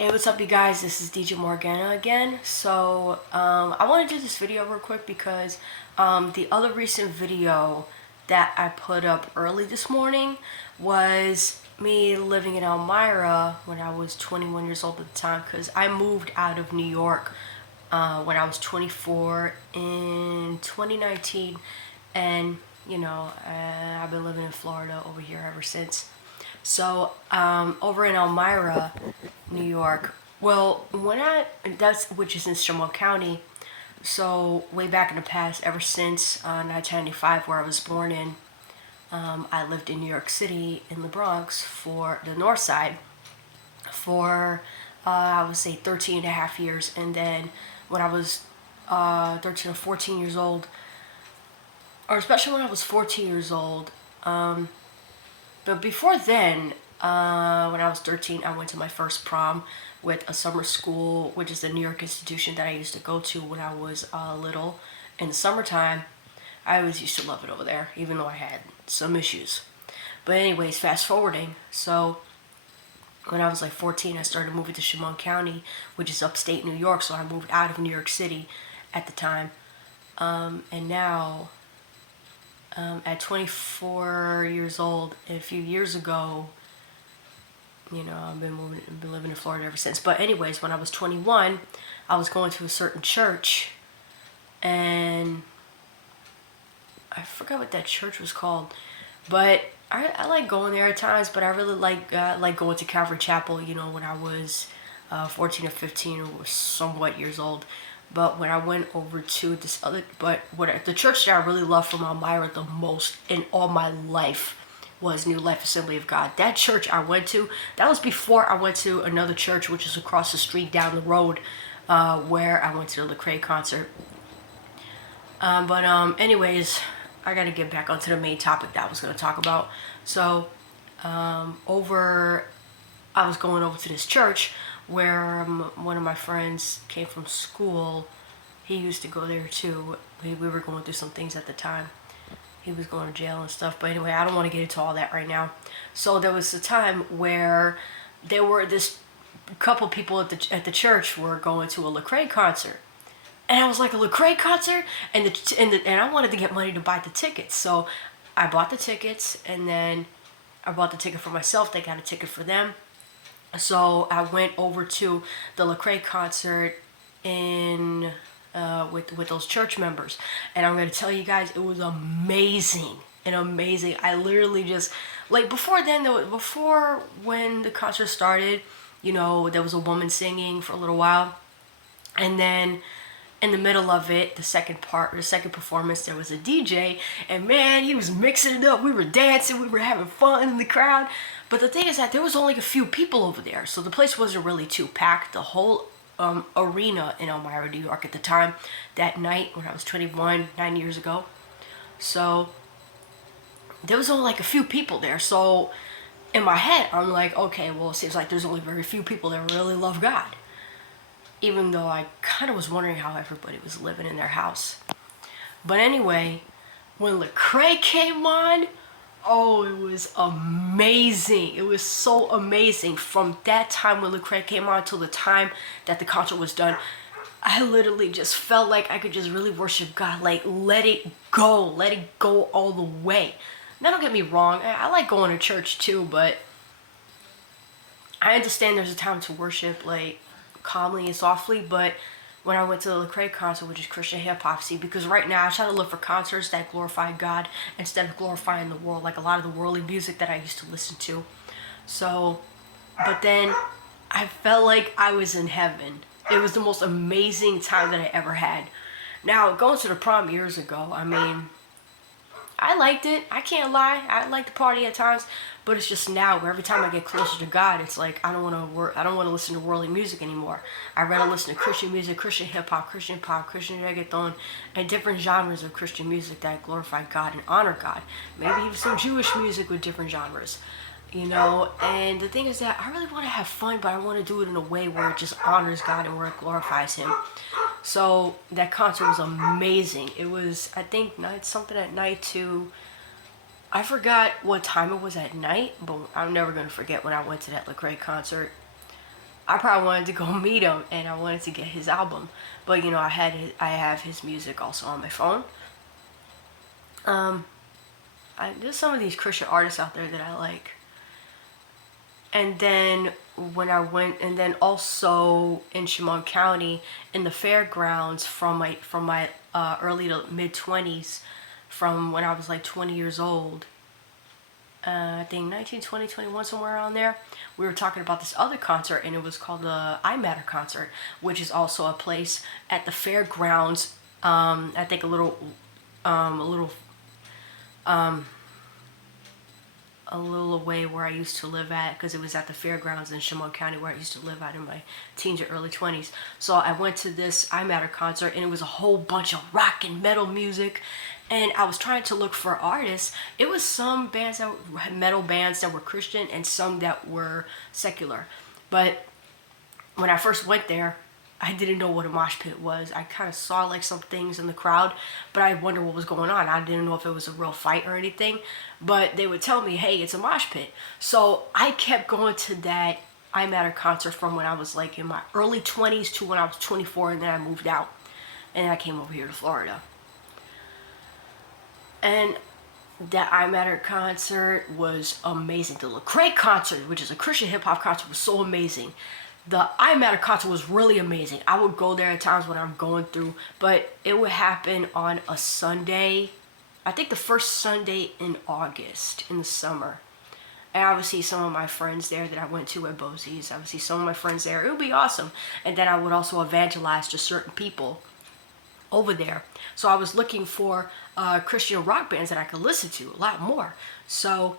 Hey, what's up, you guys? This is DJ Morgana again. I want to do this video real quick because the other recent video that I put up early this morning was me living in Elmira when I was 21 years old at the time, because I moved out of New York when I was 24 in 2019, and I've been living in Florida over here ever since. Over in Elmira, New York. Well, which is in Chemung County. So way back in the past, ever since 1995, where I was born in, I lived in New York City in the Bronx for the North Side for I would say 13 and a half years, and then when I was 13 or 14 years old, or especially when I was 14 years old. But before then, when I was 13, I went to my first prom with a summer school, which is the New York institution that I used to go to when I was little. In the summertime, I always used to love it over there, even though I had some issues. But anyways, fast forwarding. So when I was like 14, I started moving to Chemung County, which is upstate New York. So I moved out of New York City at the time. And now, at 24 years old, a few years ago, I've been living in Florida ever since. But anyways, when I was 21, I was going to a certain church, and I forgot what that church was called, but I like going there at times. But I really like going to Calvary Chapel. When I was 14 or 15 or somewhat years old. But when I went over to the church that I really loved from Elmira the most in all my life was New Life Assembly of God. That church I went to, that was before I went to another church, which is across the street down the road, where I went to the Lecrae concert. Anyways, I gotta get back onto the main topic that I was gonna talk about. I was going over to this church where one of my friends came from school. He used to go there too. We were going through some things at the time. He was going to jail and stuff. But anyway, I don't want to get into all that right now. So there was a time where there were this couple people at the church were going to a Lecrae concert. And I was like, a Lecrae concert? And I wanted to get money to buy the tickets. So I bought the tickets, and then I bought the ticket for myself. They got a ticket for them. So I went over to the Lecrae concert with those church members, and I'm gonna tell you guys, it was amazing. I literally just before when the concert started, there was a woman singing for a little while, and then in the middle of it, the second performance, there was a DJ, and man, he was mixing it up. We were dancing, we were having fun in the crowd. But the thing is that there was only a few people over there, so the place wasn't really too packed. The whole arena in Elmira, New York at the time, that night when I was 21, 9 years ago. So there was only a few people there. So in my head, I'm like, okay, well, it seems like there's only very few people that really love God. Even though I kind of was wondering how everybody was living in their house. But anyway, when Lecrae came on, oh, it was amazing. It was so amazing. From that time when Lecrae came on till the time that the concert was done, I literally just felt like I could just really worship God. Let it go all the way. Now, don't get me wrong, I like going to church too, but I understand there's a time to worship calmly and softly. But when I went to the Lecrae concert, which is Christian hip hop, because right now I try to look for concerts that glorify God instead of glorifying the world, like a lot of the worldly music that I used to listen to. But then I felt like I was in heaven. It was the most amazing time that I ever had. Now, going to the prom years ago, I liked it. I can't lie. I like to party at times, but it's just now where every time I get closer to God, it's like I don't want to listen to worldly music anymore. I'd rather listen to Christian music, Christian hip hop, Christian pop, Christian reggaeton, and different genres of Christian music that glorify God and honor God. Maybe even some Jewish music with different genres. And the thing is that I really want to have fun, but I want to do it in a way where it just honors God and where it glorifies Him. So that concert was amazing. It was, I think, something at night too. I forgot what time it was at night, but I'm never going to forget when I went to that Lecrae concert. I probably wanted to go meet him, and I wanted to get his album. But you know, I have his music also on my phone. Um, there's some of these Christian artists out there that I like. And then when I went, and then also in Chemung County, in the fairgrounds from my early to mid 20s, from when I was like 20 years old. I think 19, 20, 21, somewhere around there. We were talking about this other concert, and it was called the I Matter concert, which is also a place at the fairgrounds. I think a little away where I used to live at, because it was at the fairgrounds in Chemung County where I used to live at in my teens or early 20s. So I went to this I Matter concert, and it was a whole bunch of rock and metal music. And I was trying to look for artists. It was some bands that were metal bands that were Christian, and some that were secular. But when I first went there, I didn't know what a mosh pit was. I kind of saw like some things in the crowd, but I wondered what was going on. I didn't know if it was a real fight or anything, but they would tell me, hey, it's a mosh pit. So I kept going to that I Matter concert from when I was like in my early 20s to when I was 24, and then I moved out, and I came over here to Florida. And that I Matter concert was amazing. The Lecrae concert, which is a Christian hip hop concert, was so amazing. The I Matter concert was really amazing. I would go there at times when I'm going through, but it would happen on a Sunday. I think the first Sunday in August in the summer. And I would see some of my friends there that I went to at Bosie's. I would see some of my friends there. It would be awesome. And then I would also evangelize to certain people over there. So I was looking for Christian rock bands that I could listen to a lot more. So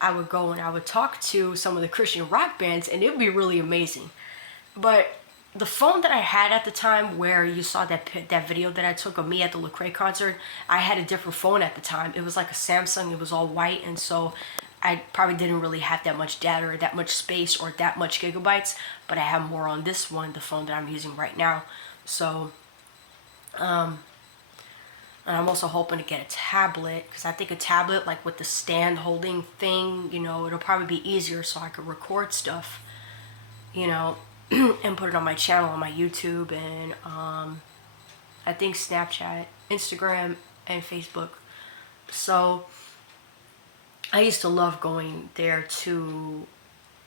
I would go and I would talk to some of the Christian rock bands, and it would be really amazing. But the phone that I had at the time, where you saw that video that I took of me at the Lecrae concert, I had a different phone at the time. It was like a Samsung. It was all white, and so I probably didn't really have that much data or that much space or that much gigabytes, but I have more on this one, the phone that I'm using right now. So and I'm also hoping to get a tablet, because I think a tablet, like with the stand holding thing, you know, it'll probably be easier so I could record stuff, you know, and put it on my channel, on my YouTube, and I think Snapchat, Instagram, and Facebook. So I used to love going there to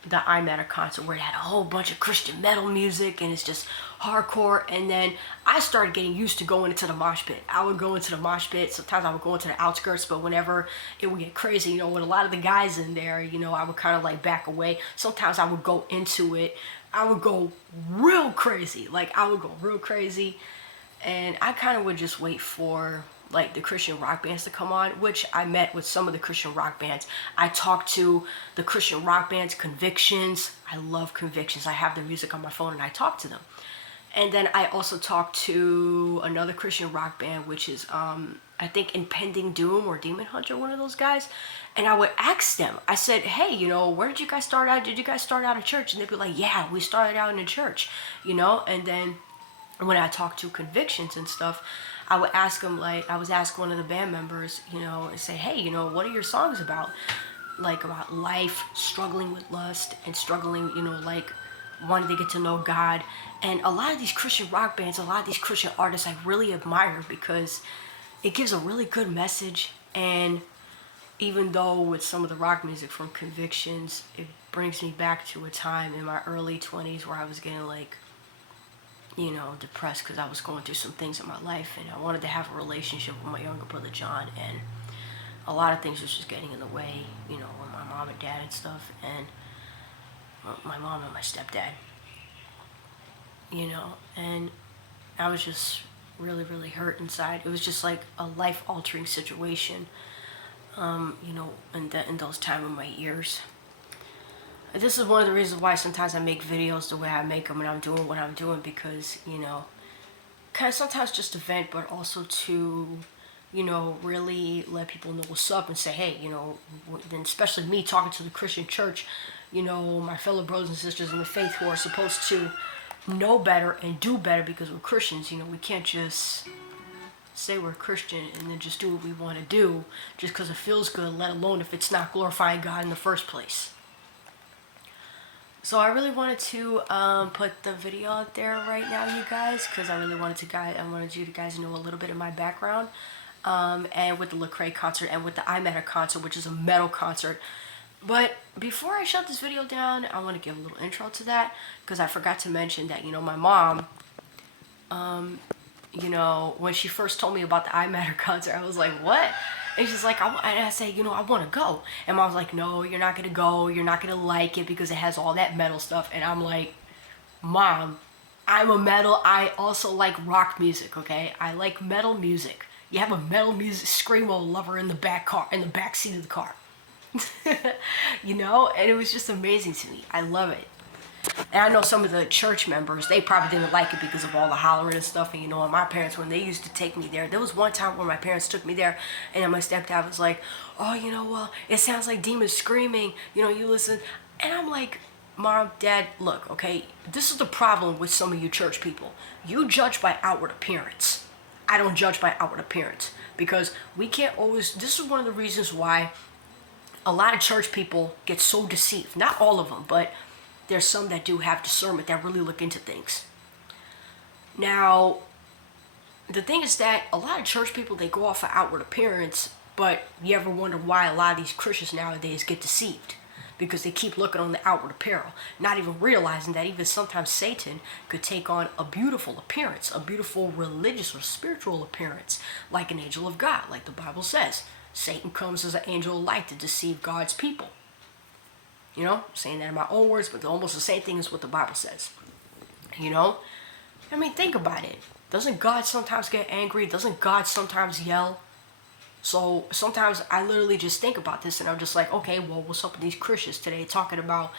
the I Matter concert, where it had a whole bunch of Christian metal music, and it's just hardcore. And then I started getting used to going into the mosh pit. I would go into the mosh pit. Sometimes I would go into the outskirts, but whenever it would get crazy, you know, with a lot of the guys in there, you know, I would kind of like back away. Sometimes I would go into it. I would go real crazy. Like, I would go real crazy. And I kind of would just wait for like the Christian rock bands to come on, which I met with some of the Christian rock bands. I talked to the Christian rock bands, Convictions. I love Convictions. I have their music on my phone, and I talk to them. And then I also talked to another Christian rock band, which is I think Impending Doom or Demon Hunter, one of those guys. And I would ask them, I said, hey, you know, where did you guys start out? Did you guys start out in church? And they'd be like, yeah, we started out in a church, you know. And then when I talked to Convictions and stuff, I would ask them, like, I was asking one of the band members, you know, and say, hey, you know, what are your songs about? Like, about life, struggling with lust, and struggling, you know, like, wanting to get to know God. And a lot of these Christian rock bands, a lot of these Christian artists I really admire, because it gives a really good message. And even though with some of the rock music from Convictions, it brings me back to a time in my early 20s where I was getting, like, you know, depressed because I was going through some things in my life, and I wanted to have a relationship with my younger brother John, and a lot of things was just getting in the way, you know, with my mom and dad and stuff, and my mom and my stepdad, you know, and I was just really, really hurt inside. It was just like a life-altering situation, you know, in those time of my years. This is one of the reasons why sometimes I make videos the way I make them, and I'm doing what I'm doing, because, you know, kind of sometimes just to vent, but also to, you know, really let people know what's up and say, hey, you know, then especially me talking to the Christian church, you know, my fellow brothers and sisters in the faith who are supposed to know better and do better, because we're Christians. You know, we can't just say we're Christian and then just do what we want to do just because it feels good, let alone if it's not glorifying God in the first place. So I really wanted to put the video out there right now, you guys, because I really wanted you guys to know a little bit of my background, and with the Lecrae concert and with the I Met Her concert, which is a metal concert. But before I shut this video down, I want to give a little intro to that, because I forgot to mention that, my mom, when she first told me about the I Met Her concert, I was like, what? And she's like, and I say, I want to go. And Mom's like, no, you're not going to go. You're not going to like it because it has all that metal stuff. And I'm like, Mom, I'm a metal. I also like rock music, okay? I like metal music. You have a metal music screamo lover in the back seat of the car. And it was just amazing to me. I love it. And I know some of the church members, they probably didn't like it because of all the hollering and stuff. And and my parents, when they used to take me there was one time when my parents took me there, and then my stepdad was like, oh, well, it sounds like demons screaming, you listen. And I'm like, Mom, Dad, look, okay, this is the problem with some of you church people. You judge by outward appearance. I don't judge by outward appearance, because we can't always, this is one of the reasons why a lot of church people get so deceived. Not all of them, but there's some that do have discernment, that really look into things. Now, the thing is that a lot of church people, they go off of outward appearance, but you ever wonder why a lot of these Christians nowadays get deceived? Because they keep looking on the outward apparel, not even realizing that even sometimes Satan could take on a beautiful appearance, a beautiful religious or spiritual appearance, like an angel of God, like the Bible says. Satan comes as an angel of light to deceive God's people. Saying that in my own words, but almost the same thing as what the Bible says. Think about it. Doesn't God sometimes get angry? Doesn't God sometimes yell? So sometimes I literally just think about this, and I'm just like, okay, well, what's up with these Christians today talking about,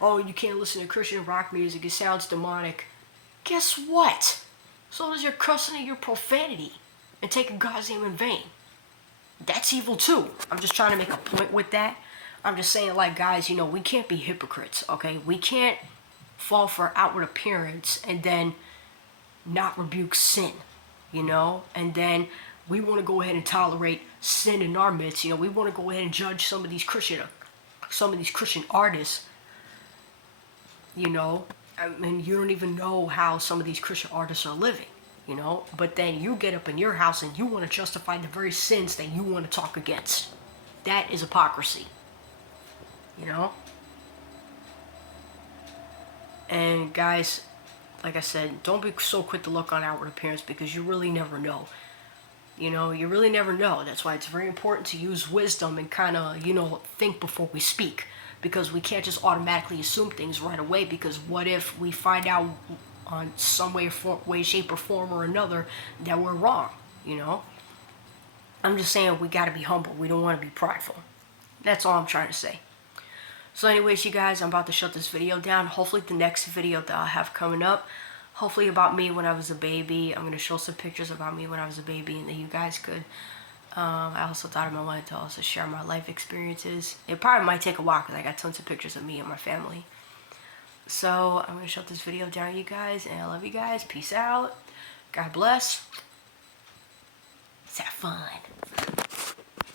oh, you can't listen to Christian rock music, it sounds demonic. Guess what? So does your cussing and your profanity and taking God's name in vain. That's evil too. I'm just trying to make a point with that. I'm just saying, like, guys, we can't be hypocrites, okay? We can't fall for outward appearance and then not rebuke sin, And then we want to go ahead and tolerate sin in our midst. We want to go ahead and judge some of these Christian artists, I mean, you don't even know how some of these Christian artists are living, But then you get up in your house and you want to justify the very sins that you want to talk against. That is hypocrisy. And guys, like I said, don't be so quick to look on outward appearance, because you really never know. You really never know. That's why it's very important to use wisdom and kind of, think before we speak, because we can't just automatically assume things right away, because what if we find out on some way, shape, or form or another that we're wrong, I'm just saying, we got to be humble. We don't want to be prideful. That's all I'm trying to say. So anyways, you guys, I'm about to shut this video down. Hopefully the next video that I'll have coming up, hopefully about me when I was a baby. I'm going to show some pictures about me when I was a baby, and then you guys could, I also thought I wanted to also share my life experiences. It probably might take a while, because I got tons of pictures of me and my family. So I'm going to shut this video down, you guys, and I love you guys. Peace out. God bless. Let's have fun.